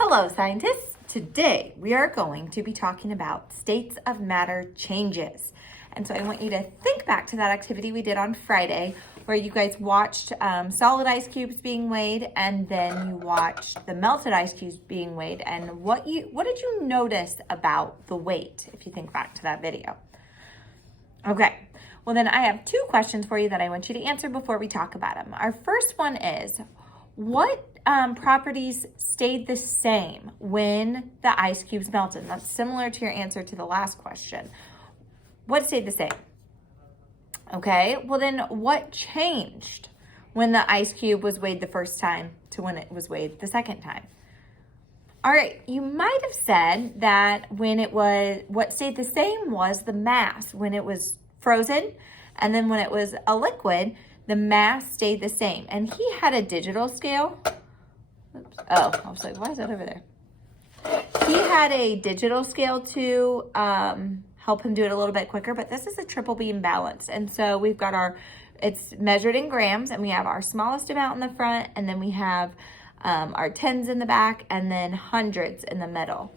Hello, scientists. Today we are going to be talking about states of matter changes. And so I want you to think back to that activity we did on Friday where you guys watched solid ice cubes being weighed and then you watched the melted ice cubes being weighed. And what did you notice about the weight if you think back to that video? Okay, well then I have two questions for you that I want you to answer before we talk about them. Our first one is, what properties stayed the same when the ice cubes melted? And that's similar to your answer to the last question. What stayed the same? Okay, well then what changed when the ice cube was weighed the first time to when it was weighed the second time? All right, you might have said that what stayed the same was the mass when it was frozen, and then when it was a liquid, the mass stayed the same. And he had a digital scale. Oops. Oh, I was like, why is that over there? He had a digital scale to help him do it a little bit quicker, but this is a triple beam balance. And so we've got it's measured in grams, and we have our smallest amount in the front, and then we have our tens in the back, and then hundreds in the middle.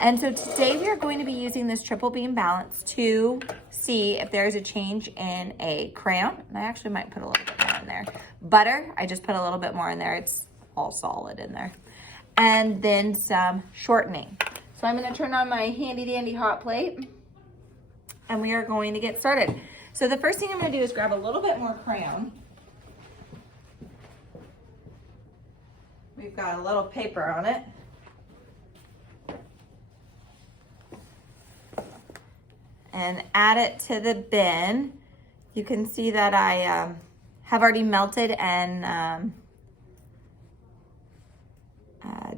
And so today we are going to be using this triple beam balance to see if there's a change in a crayon. And I actually might put a little bit more in there. Butter, I just put a little bit more in there. It's all solid in there. And then some shortening. So I'm going to turn on my handy dandy hot plate and we are going to get started. So the first thing I'm going to do is grab a little bit more crayon. We've got a little paper on it. And add it to the bin. You can see that I have already melted and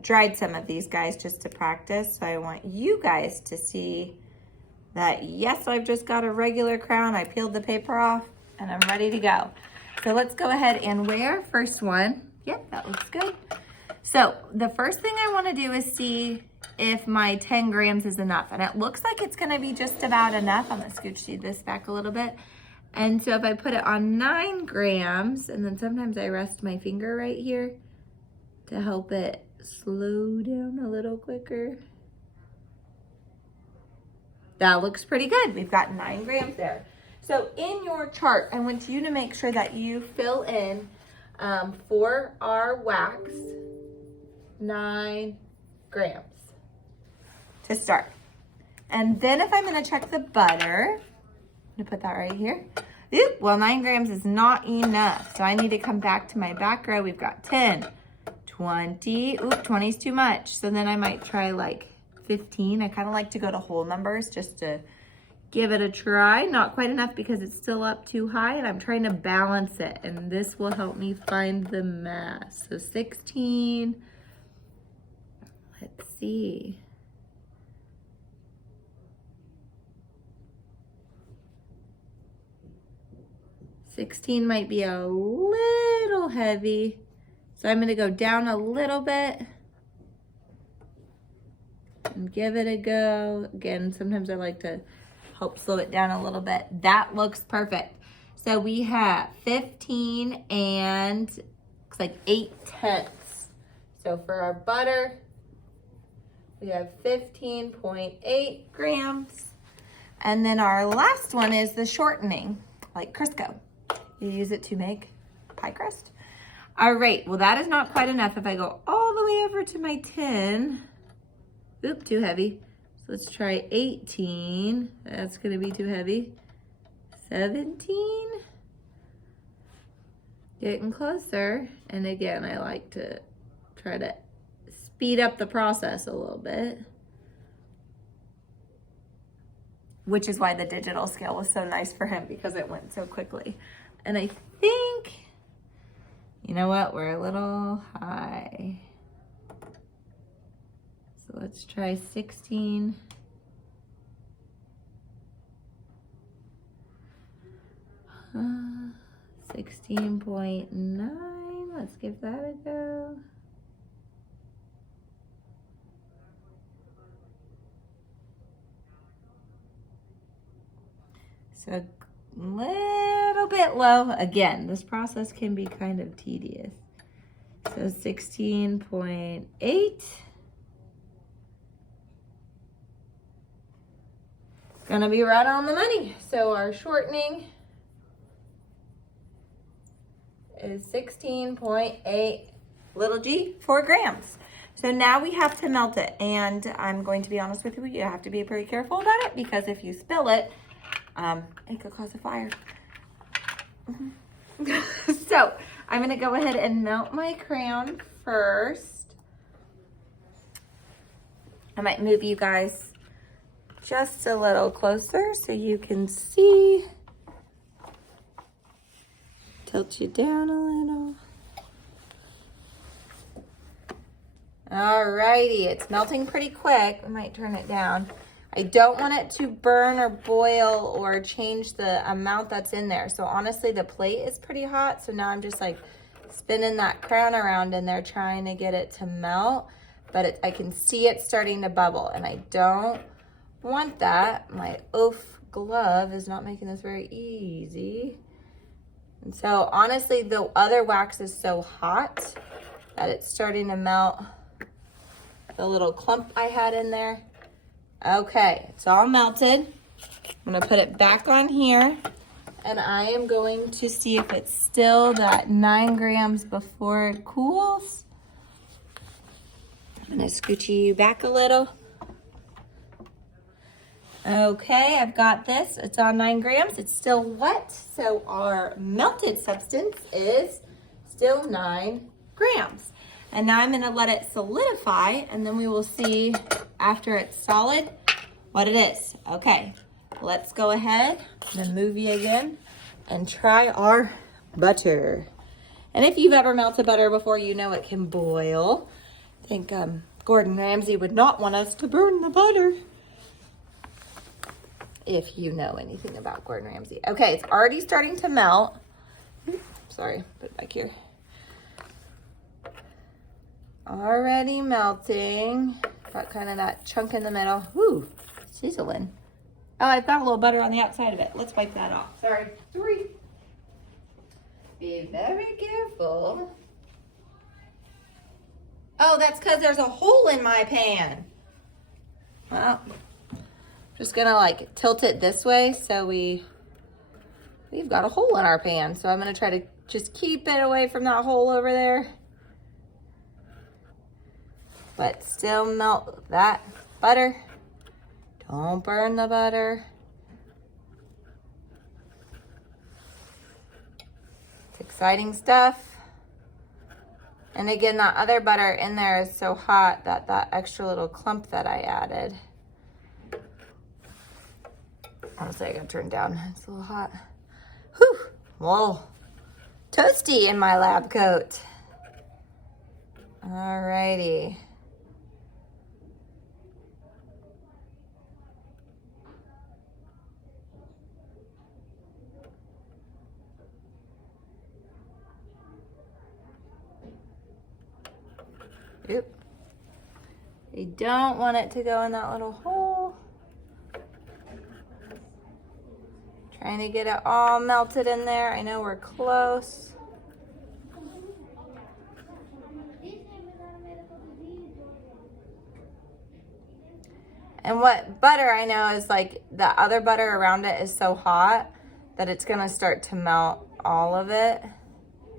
dried some of these guys just to practice. So I want you guys to see that, yes, I've just got a regular crown. I peeled the paper off and I'm ready to go. So let's go ahead and weigh our first one. Yep, that looks good. So the first thing I want to do is see if my 10 grams is enough. And it looks like it's going to be just about enough. I'm going to scooch this back a little bit. And so if I put it on 9 grams, and then sometimes I rest my finger right here to help it slow down a little quicker. That looks pretty good. We've got 9 grams there. So in your chart, I want you to make sure that you fill in for our wax 9 grams to start. And then if I'm going to check the butter, I'm going to put that right here. Oop, well, 9 grams is not enough. So I need to come back to my back row. We've got 10, 20. Oop, 20 is too much. So then I might try like 15. I kind of like to go to whole numbers just to give it a try. Not quite enough because it's still up too high and I'm trying to balance it. And this will help me find the mass. So 16. Let's see. $16 might be a little heavy. So I'm going to go down a little bit and give it a go. Again, sometimes I like to help slow it down a little bit. That looks perfect. So we have 15 and looks like 8/10. So for our butter, we have 15.8 grams. And then our last one is the shortening, like Crisco. You use it to make pie crust. All right, well that is not quite enough. If I go all the way over to my 10, oop, too heavy. So let's try 18. That's gonna be too heavy. 17. Getting closer. And again, I like to try to speed up the process a little bit. Which is why the digital scale was so nice for him because it went so quickly. And I think, you know what, we're a little high. So let's try 16. Uh, 16.9, let's give that a go. So a little bit low. Again, this process can be kind of tedious. So 16.8. gonna be right on the money. So our shortening is 16.8 little g, 4 grams. So now we have to melt it. And I'm going to be honest with you, you have to be very careful about it because if you spill it, it could cause a fire. So I'm gonna go ahead and melt my crayon first. I might move you guys just a little closer so you can see. Tilt you down a little. Alrighty, it's melting pretty quick. I might turn it down. I don't want it to burn or boil or change the amount that's in there. So honestly, the plate is pretty hot. So now I'm just like spinning that crown around in there trying to get it to melt. But I can see it starting to bubble and I don't want that. My oaf glove is not making this very easy. And so honestly, the other wax is so hot that it's starting to melt the little clump I had in there. Okay, it's all melted. I'm gonna put it back on here and I am going to see if it's still that 9 grams before it cools. I'm gonna scoochie you back a little. Okay, I've got this. It's on 9 grams. It's still wet, so our melted substance is still 9 grams. And now I'm gonna let it solidify and then we will see after it's solid what it is. Okay, let's go ahead and move you again and try our butter. And if you've ever melted butter before, you know it can boil. I think Gordon Ramsay would not want us to burn the butter. If you know anything about Gordon Ramsay. Okay, it's already starting to melt. Sorry, put it back here. Already melting. Got kind of that chunk in the middle. Ooh, sizzling. Oh, I've got a little butter on the outside of it. Let's wipe that off. Sorry. 3. Be very careful. Oh, that's because there's a hole in my pan. Well, just gonna like tilt it this way so we've got a hole in our pan. So I'm gonna try to just keep it away from that hole over there. But still melt that butter. Don't burn the butter. It's exciting stuff. And again, that other butter in there is so hot that that extra little clump that I added. Honestly, I gotta turn it down. It's a little hot. Whew, whoa, toasty in my lab coat. Alrighty. Oop. You don't want it to go in that little hole. Trying to get it all melted in there. I know we're close. And what butter I know is like the other butter around it is so hot that it's gonna start to melt all of it.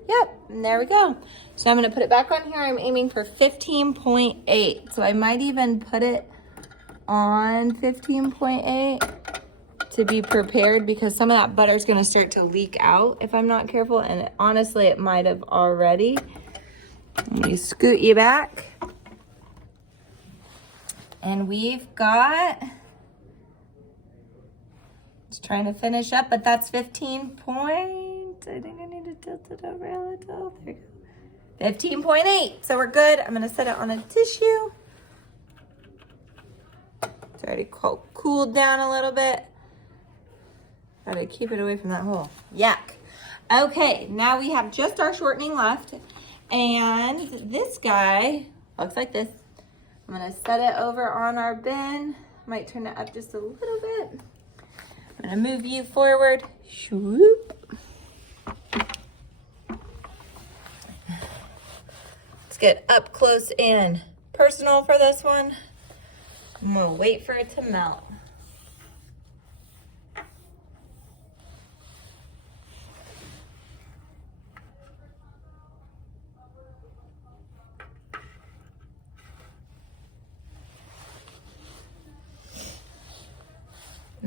Yep, and there we go. So I'm gonna put it back on here. I'm aiming for 15.8. So I might even put it on 15.8 to be prepared because some of that butter is gonna start to leak out if I'm not careful. And honestly, it might have already. Let me scoot you back. And we've got, just trying to finish up, but that's 15 point, I think I need to tilt it over a little. There you go. 15.8, so we're good. I'm gonna set it on a tissue. It's already cooled down a little bit. Gotta keep it away from that hole. Yuck. Okay, now we have just our shortening left. And this guy looks like this. I'm gonna set it over on our bin. Might turn it up just a little bit. I'm gonna move you forward. Swoop. Let's get up close and personal for this one. I'm gonna wait for it to melt.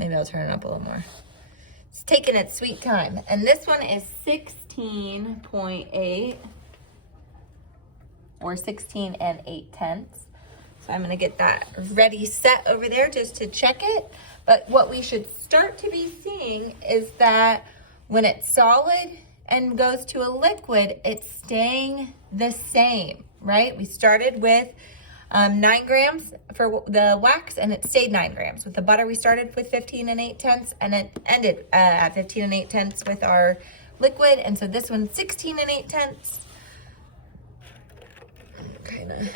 Maybe I'll turn it up a little more. It's taking its sweet time. And this one is 16.8 or 16 8/10. So I'm gonna get that ready set over there just to check it. But what we should start to be seeing is that when it's solid and goes to a liquid, it's staying the same, right? We started with 9 grams for the wax and it stayed 9 grams. With the butter, we started with 15 8/10 and it ended at 15 8/10 with our liquid. And so this one's 16 8/10. Kinda,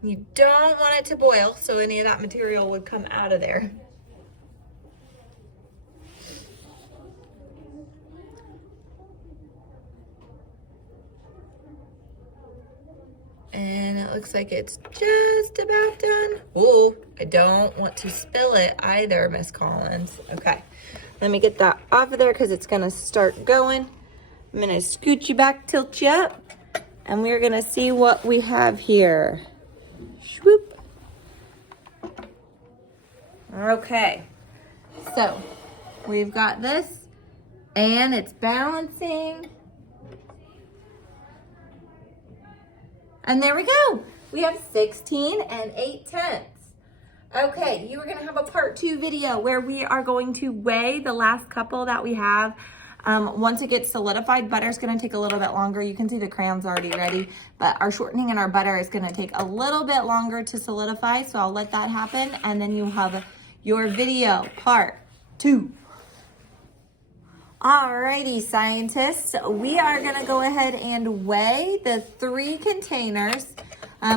you don't want it to boil, so any of that material would come out of there. And it looks like it's just about done. Oh, I don't want to spill it either, Miss Collins. Okay, let me get that off of there because it's gonna start going. I'm gonna scoot you back, tilt you up, and we're gonna see what we have here. Swoop. Okay, so we've got this and it's balancing. And there we go. We have 16 8/10. Okay, you are gonna have a part 2 video where we are going to weigh the last couple that we have. Once it gets solidified, butter's gonna take a little bit longer. You can see the crayon's already ready, but our shortening and our butter is gonna take a little bit longer to solidify, so I'll let that happen, and then you'll have your video part 2. Alrighty, scientists, we are gonna go ahead and weigh the 3 containers.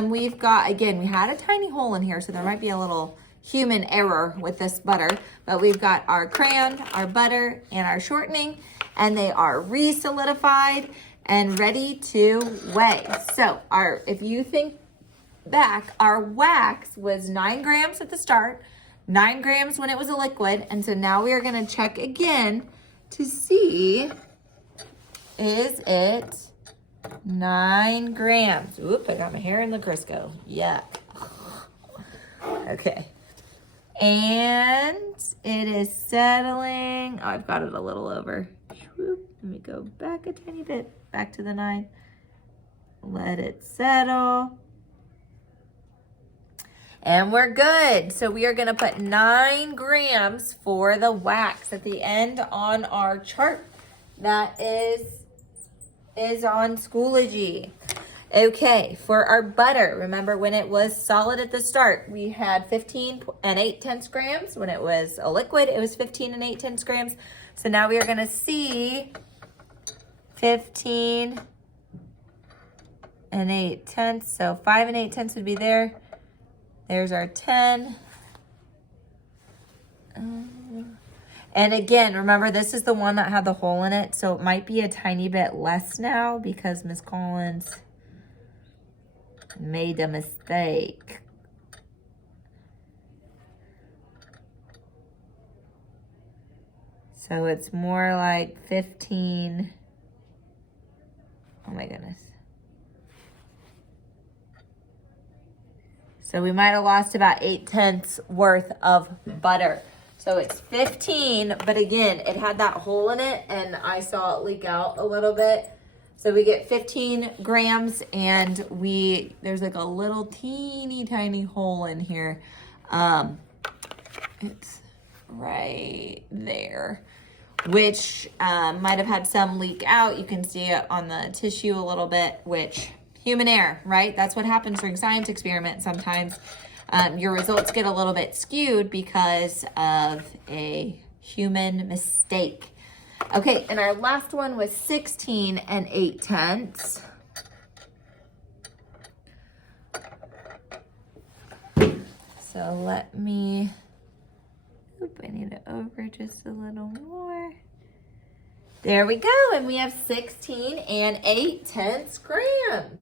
We've got, again, we had a tiny hole in here, so there might be a little human error with this butter, but we've got our crayon, our butter, and our shortening, and they are re-solidified and ready to weigh. So if you think back, our wax was 9 grams at the start, 9 grams when it was a liquid, and so now we are gonna check again to see, is it 9 grams? Oop, I got my hair in the Crisco. Yuck. Okay. And it is settling. Oh, I've got it a little over. Let me go back a tiny bit, back to the 9. Let it settle. And we're good. So we are gonna put 9 grams for the wax at the end on our chart that is on Schoology. Okay, for our butter, remember when it was solid at the start, we had 15 8/10 grams. When it was a liquid, it was 15 8/10 grams. So now we are gonna see 15 8/10. So 5 8/10 would be there. There's our 10. And again, remember, this is the one that had the hole in it, so it might be a tiny bit less now because Miss Collins made a mistake. So it's more like 15. Oh my goodness. So we might have lost about 8/10 worth of butter. So it's 15, but again, it had that hole in it and I saw it leak out a little bit. So we get 15 grams and there's like a little teeny tiny hole in here. It's right there, which might have had some leak out. You can see it on the tissue a little bit, which human error, right? That's what happens during science experiments sometimes. Your results get a little bit skewed because of a human mistake. Okay, and our last one was 16 8/10. So let me, I need it over just a little more. There we go, and we have 16 8/10 grams.